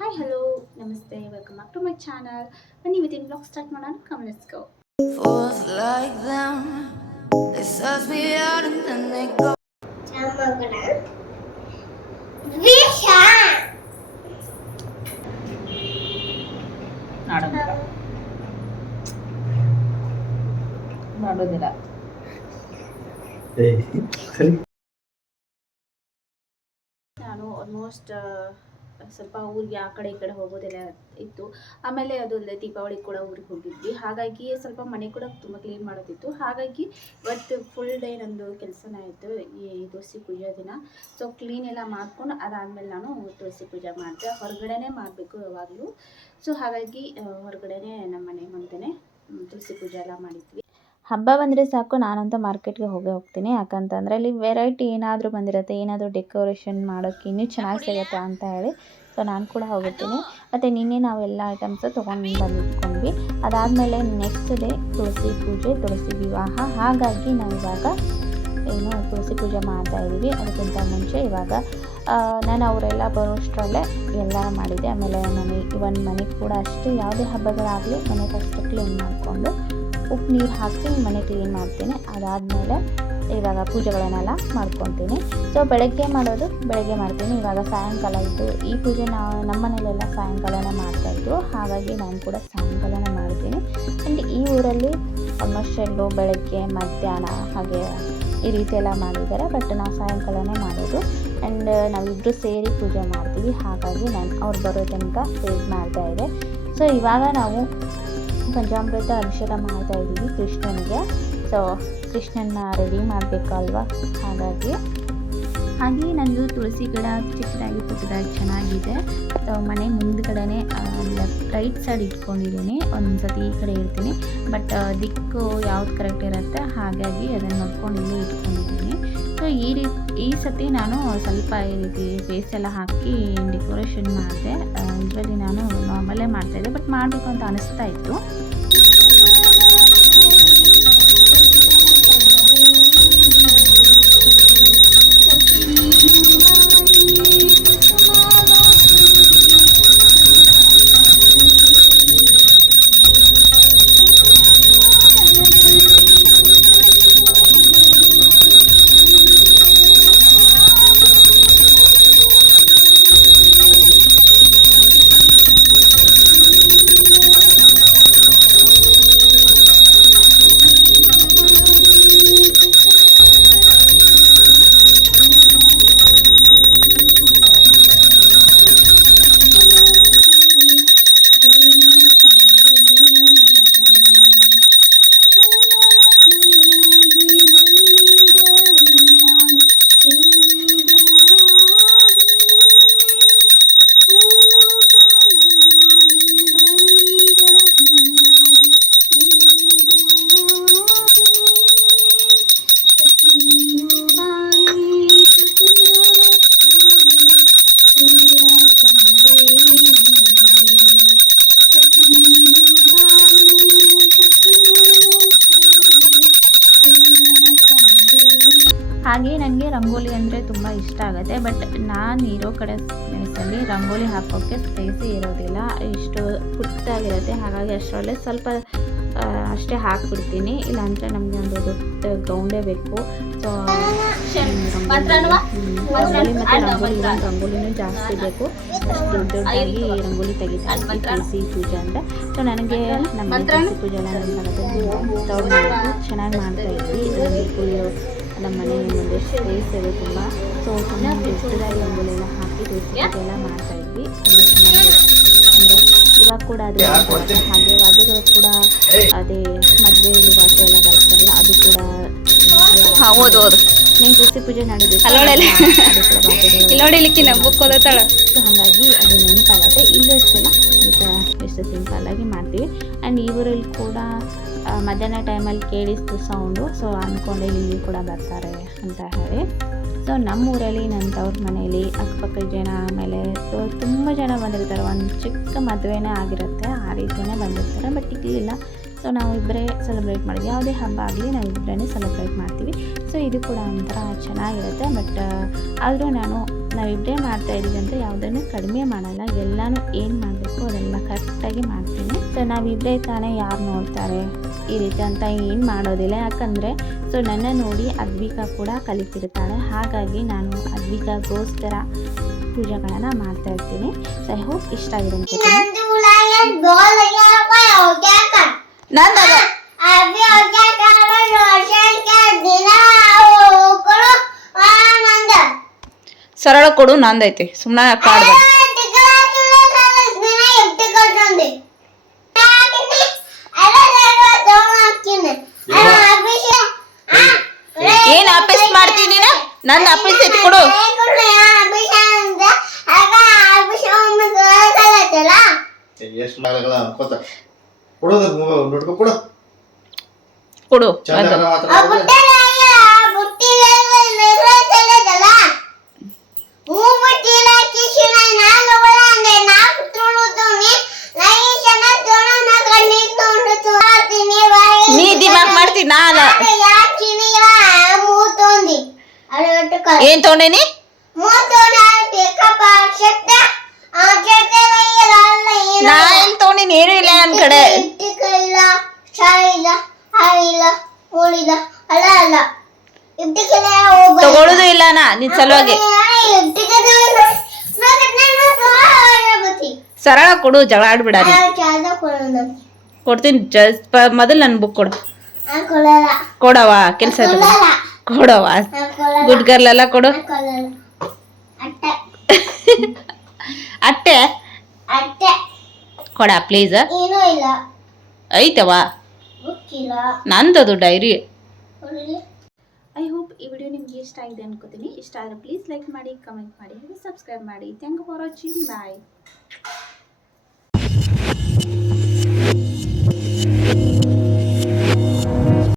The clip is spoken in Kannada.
ಹಾಯ್ ಹಲೋ ನಮಸ್ತೆ welcome back to my channel. ಬನ್ನಿ ಇವತ್ತಿನ ಬ್ಲಾಗ್ ಸ್ಟಾರ್ಟ್ ಮಾಡೋಣ. Come let's go. Fools like them, they search me out and then they go. ಮಾಡೋದಿಲ್ಲ. ನಾನು ಆಲ್ಮೋಸ್ಟ್ ಸ್ವಲ್ಪ ಊರಿಗೆ ಆ ಕಡೆ ಈ ಕಡೆ ಹೋಗೋದೆಲ್ಲ ಇತ್ತು. ಆಮೇಲೆ ಅದು ಅಲ್ಲದೆ ದೀಪಾವಳಿ ಕೂಡ ಊರಿಗೆ ಹೋಗಿದ್ವಿ. ಹಾಗಾಗಿ ಸ್ವಲ್ಪ ಮನೆ ಕೂಡ ತುಂಬ ಕ್ಲೀನ್ ಮಾಡೋದಿತ್ತು. ಹಾಗಾಗಿ ಇವತ್ತು ಫುಲ್ ಡೇ ನಂದು ಕೆಲಸನೇ ಆಯಿತು ಈ ತುಳಸಿ ಪೂಜೆ ದಿನ. ಸೊ ಕ್ಲೀನ್ ಎಲ್ಲ ಮಾಡ್ಕೊಂಡು ಅದಾದಮೇಲೆ ನಾನು ತುಳಸಿ ಪೂಜೆ ಮಾಡಿದೆ. ಹೊರಗಡೆನೇ ಮಾಡಬೇಕು ಯಾವಾಗಲೂ. ಸೊ ಹಾಗಾಗಿ ಹೊರಗಡೆನೇ ನಮ್ಮ ಮನೆ ಮುಂದೆನೇ ತುಳಸಿ ಪೂಜೆ ಎಲ್ಲ ಮಾಡಿದ್ವಿ. ಹಬ್ಬ ಬಂದರೆ ಸಾಕು ನಾನಂತೂ ಮಾರ್ಕೆಟ್ಗೆ ಹೋಗ್ತೀನಿ. ಯಾಕಂತಂದರೆ ಅಲ್ಲಿ ವೆರೈಟಿ ಏನಾದರೂ ಬಂದಿರುತ್ತೆ, ಏನಾದರೂ ಡೆಕೋರೇಷನ್ ಮಾಡೋಕ್ಕೆ ಇನ್ನೂ ಚೆನ್ನಾಗಿ ಸಿಗುತ್ತೆ ಅಂತ ಹೇಳಿ. ಸೊ ನಾನು ಕೂಡ ಹೋಗಿರ್ತೀನಿ. ಮತ್ತು ನಿನ್ನೆ ನಾವೆಲ್ಲ ಐಟಮ್ಸು ತೊಗೊಂಡು ಬಂದಿಟ್ಕೊಂಡ್ವಿ. ಅದಾದಮೇಲೆ ನೆಕ್ಸ್ಟ್ ಡೇ ತುಳಸಿ ಪೂಜೆ, ತುಳಸಿ ವಿವಾಹ. ಹಾಗಾಗಿ ನಾವು ಇವಾಗ ಏನು ತುಳಸಿ ಪೂಜೆ ಮಾಡ್ತಾಯಿದ್ದೀವಿ. ಅದಕ್ಕಿಂತ ಮುಂಚೆ ಇವಾಗ ನಾನು ಅವರೆಲ್ಲ ಬರೋಷ್ಟರಲ್ಲೇ ಎಲ್ಲ ಮಾಡಿದ್ದೆ. ಆಮೇಲೆ ಮನೆ ಕೂಡ ಅಷ್ಟೇ, ಯಾವುದೇ ಹಬ್ಬಗಳಾಗಲಿ ಮನೆ ಫಸ್ಟ್ ಕ್ಲೀನ್ ಮಾಡಿಕೊಂಡು ಉಪ್ಪು ನೀರು ಹಾಕಿ ಮನೆ ಕ್ಲೀನ್ ಮಾಡ್ತೀನಿ. ಅದಾದಮೇಲೆ ಇವಾಗ ಪೂಜೆಗಳನ್ನೆಲ್ಲ ಮಾಡ್ಕೊತೀನಿ. ಸೊ ಬೆಳಗ್ಗೆ ಮಾಡೋದು ಬೆಳಗ್ಗೆ ಮಾಡ್ತೀನಿ. ಇವಾಗ ಸಾಯಂಕಾಲ ಇತ್ತು. ಈ ಪೂಜೆ ನಮ್ಮ ಮನೇಲೆಲ್ಲ ಸಾಯಂಕಾಲನೇ ಮಾಡ್ತಾಯಿದ್ರು. ಹಾಗಾಗಿ ನಾನು ಕೂಡ ಸಾಯಂಕಾಲನೇ ಮಾಡ್ತೀನಿ. ಆ್ಯಂಡ್ ಈ ಊರಲ್ಲಿ ಆಲ್ಮೋಸ್ಟ್ ಎಲ್ಲೋ ಬೆಳಗ್ಗೆ ಮಧ್ಯಾಹ್ನ ಹಾಗೆ ಈ ರೀತಿ ಎಲ್ಲ ಮಾಡಿದ್ದಾರೆ. ಬಟ್ ನಾವು ಸಾಯಂಕಾಲನೇ ಮಾಡೋದು. ಆ್ಯಂಡ್ ನಾವಿಬ್ಬರು ಸೇರಿ ಪೂಜೆ ಮಾಡ್ತೀವಿ. ಹಾಗಾಗಿ ನಾನು ಅವ್ರು ಬರೋ ತನಕ ವೇಟ್ ಮಾಡ್ತಾಯಿದ್ದೆ. ಸೊ ಇವಾಗ ನಾವು ಪಂಚಾಮೃತ ಅಭಿಷೇಕ ಮಾಡ್ತಾಯಿದ್ದೀವಿ ಕೃಷ್ಣನಿಗೆ. ಸೊ ಕೃಷ್ಣನ ರೆಡಿ ಮಾಡಬೇಕಲ್ವ, ಹಾಗಾಗಿ ನಂದು ತುಳಸಿ ಗಿಡ ಚಿಕ್ಕದಾಗಿ ಪುಟ್ಟದಾಗಿ ಚೆನ್ನಾಗಿದೆ. ಸೊ ಮನೆ ಮುಂದ್ಗಡೆನೇ ರೈಟ್ ಸೈಡ್ ಇಟ್ಕೊಂಡಿದ್ದೀನಿ. ಒಂದು ಸತಿ ಈ ಕಡೆ ಇರ್ತೀನಿ, ಬಟ್ ದಿಕ್ಕು ಯಾವ್ದು ಕರೆಕ್ಟ್ ಇರುತ್ತೆ ಹಾಗಾಗಿ ಅದನ್ನು ನೋಡ್ಕೊಂಡು ಇಲ್ಲೇ ಇಟ್ಕೊಂಡಿದ್ದೀನಿ. ಸೊ ಈ ಸತಿ ನಾನು ಸ್ವಲ್ಪ ಈ ರೀತಿ ಫೇಸ್ ಎಲ್ಲ ಹಾಕಿ ಡೆಕೋರೇಷನ್ ಮಾಡಿದೆ. ಇದರಲ್ಲಿ ನಾನು ನಾರ್ಮಲ್ಲೇ ಮಾಡ್ತಾಯಿದ್ದೆ, ಬಟ್ ಮಾಡಬೇಕು ಅಂತ ಅನಿಸ್ತಾ ಇತ್ತು. ಹಾಗೆ ನನಗೆ ರಂಗೋಲಿ ಅಂದರೆ ತುಂಬ ಇಷ್ಟ ಆಗುತ್ತೆ. ಬಟ್ ನಾನು ಇರೋ ಕಡೆ ಪ್ಲೇಸಲ್ಲಿ ರಂಗೋಲಿ ಹಾಕೋಕ್ಕೆ ಸ್ಪೇಸೇ ಇರೋದಿಲ್ಲ, ಇಷ್ಟು ಪುಟ್ಟಾಗಿರುತ್ತೆ. ಹಾಗಾಗಿ ಅಷ್ಟರಲ್ಲೇ ಸ್ವಲ್ಪ ಅಷ್ಟೇ ಹಾಕ್ಬಿಡ್ತೀನಿ. ಇಲ್ಲಾಂದರೆ ನಮಗೆ ಒಂದು ದೊಡ್ಡ ಗ್ರೌಂಡೇ ಬೇಕು. ಸೊ ರಂಗೋಲಿನೂ ಜಾಸ್ತಿ ಬೇಕು. ಅಷ್ಟು ದೊಡ್ಡದಾಗಿ ರಂಗೋಲಿ ತೆಗಿತಾ ತುಳಸಿ ಪೂಜೆ ಅಂದರೆ. ಸೊ ನನಗೆ ನಮ್ಮ ತುಳಸಿ ಪೂಜೆ ಎಲ್ಲ ಚೆನ್ನಾಗಿ ಮಾಡ್ತಾಯಿದ್ವಿ. ನಮ್ಮ ಮನೆ ಮುಂದೆ ಸ್ಪೇಸ್ ಇದೆ ತುಂಬ. ಸೊ ತುಂಬ ದೊಡ್ಡದಾಗಿ ರಂಗೋಲಿಯೆಲ್ಲ ಹಾಕಿ ತುಳಸಿ ಪೂಜೆ ಎಲ್ಲ ಮಾಡ್ತಾಯಿದ್ವಿ. ಅಂದರೆ ಇವಾಗ ಕೂಡ ಅದು ಹಾಗೆ ವಾದ್ಯಗಳು ಕೂಡ ಅದೇ ಮದುವೆಯಲ್ಲಿ ವಾದ್ಯ ಎಲ್ಲ ಬರ್ತಾರಲ್ಲ ಅದು ಕೂಡ ಹೌದು. ನೀನು ತುಳಸಿ ಪೂಜೆ ನಡೆದಿತ್ತು. ಸೊ ಹಾಗಾಗಿ ಅದು ನೆನಪಾಗುತ್ತೆ. ಇಲ್ಲೂ ಅಷ್ಟೆಲ್ಲ ಈ ಥರ ಎಷ್ಟು ಸಿಂಪಲ್ಲಾಗಿ ಮಾಡ್ತೀವಿ. ಆ್ಯಂಡ್ ಈ ಊರಲ್ಲಿ ಕೂಡ ಮಧ್ಯಾಹ್ನ ಟೈಮಲ್ಲಿ ಕೇಳಿಸ್ತು ಸೌಂಡು. ಸೊ ಅಂದ್ಕೊಂಡೆ ಇಲ್ಲಿ ಕೂಡ ಬರ್ತಾರೆ ಅಂತ ಹೇಳಿ. ಸೊ ನಮ್ಮೂರಲ್ಲಿ ನನ್ನ ತವ್ರ ಮನೆಯಲ್ಲಿ ಅಕ್ಕಪಕ್ಕದ ಜನ, ಆಮೇಲೆ ತುಂಬ ಜನ ಬಂದಿರ್ತಾರೆ. ಒಂದು ಚಿಕ್ಕ ಮದುವೆನೇ ಆಗಿರುತ್ತೆ, ಆ ರೀತಿಯೇ ಬಂದಿರ್ತಾರೆ. ಬಟ್ ಇಲ್ಲಿಲ್ಲ, ಸೊ ನಾವಿಬ್ಬರೇ ಸೆಲೆಬ್ರೇಟ್ ಮಾಡಿದ್ವಿ. ಯಾವುದೇ ಹಬ್ಬ ಆಗಲಿ ನಾವಿಬ್ಬರೇ ಸೆಲೆಬ್ರೇಟ್ ಮಾಡ್ತೀವಿ. ಸೊ ಇದು ಕೂಡ ಒಂಥರ ಚೆನ್ನಾಗಿರುತ್ತೆ. ಬಟ್ ಆದರೂ ನಾವಿಬ್ಬರೇ ಮಾಡ್ತಾಯಿದ್ದೀವಿ ಅಂದರೆ ಯಾವುದನ್ನು ಕಡಿಮೆ ಮಾಡಲ್ಲ, ಎಲ್ಲನೂ ಏನು ಮಾಡಬೇಕು ಅದೆಲ್ಲ ಕರೆಕ್ಟಾಗಿ ಮಾಡ್ತೀನಿ. ಸೊ ನಾವಿಬ್ಬರೇ ತಾನೇ ಯಾರು ನೋಡ್ತಾರೆ ಈ ರೀತಿ ಅಂತ ಏನು ಮಾಡೋದಿಲ್ಲ. ಯಾಕಂದರೆ ಸೊ ನನ್ನ ನೋಡಿ ಅದ್ವಿಕಾ ಕೂಡ ಕಲಿತಿರ್ತಾಳೆ. ಹಾಗಾಗಿ ನಾನು ಅದ್ವಿಕಾಗೋಸ್ಕರ ಪೂಜೆಗಳನ್ನು ಮಾಡ್ತಾ ಇರ್ತೀನಿ. ಸೊ ಐ ಹೋಪ್ ಇಷ್ಟ ಆಗಿದೆ ಅನ್ಕೋತೀನಿ. ಸರಳ ಕೊಡು ನಂದೈತೆ, ಸುಮ್ಮನೆ ಕಾಡ್ಬಾರ್ದು. ಏನ್ ಆಫೀಸ್ ಮಾಡ್ತೀನಿ ನಂದು ಆಫೀಸ್ ಎತ್ತಿ ಕೊಡು. ಕೊಡು ನೀ ದಿಮಾಕ್ ಮಾಡ್ತೀನಿ ನಾನು. ಏನ್ ತಗೊಂಡೇನಿ? ನಾ ಏನ್ ತಗೊಂಡಿನಿ? ಏನು ಇಲ್ಲ ನನ್ ಕಡೆ. ತಗೊಳುದು ಇಲ್ಲ ನಾ ನಿನ್ ಸಲುವಾಗಿ. ಸರಳ ಕೊಡು, ಜಗಳ ಆಡ್ಬಿಡ. ಕೊಡ್ತೀನಿ, ಮೊದಲು ನನ್ ಬುಕ್ ಕೊಡು. ಕೊಡವ ಕೆಲ್ಸ ಕೊಡವ, ಗುಡ್ ಗರ್ಲ್ ಎಲ್ಲ ಕೊಡು. ಅಟ್ಟೆ ಕೊಡ ಪ್ಲೀಸ್. ಐತವ ನಂದದು ಡೈರಿ. ಐ ಹೋಪ್ ಈ ವಿಡಿಯೋ ನಿಮ್ಗೆ ಇಷ್ಟ ಆಗಿದೆ ಅನ್ಕೋತೀನಿ. ಇಷ್ಟ ಆದರೆ ಪ್ಲೀಸ್ ಲೈಕ್ ಮಾಡಿ, ಕಮೆಂಟ್ ಮಾಡಿ, ಹಾಗೆ ಸಬ್ಸ್ಕ್ರೈಬ್ ಮಾಡಿ. Thank you for watching. Bye.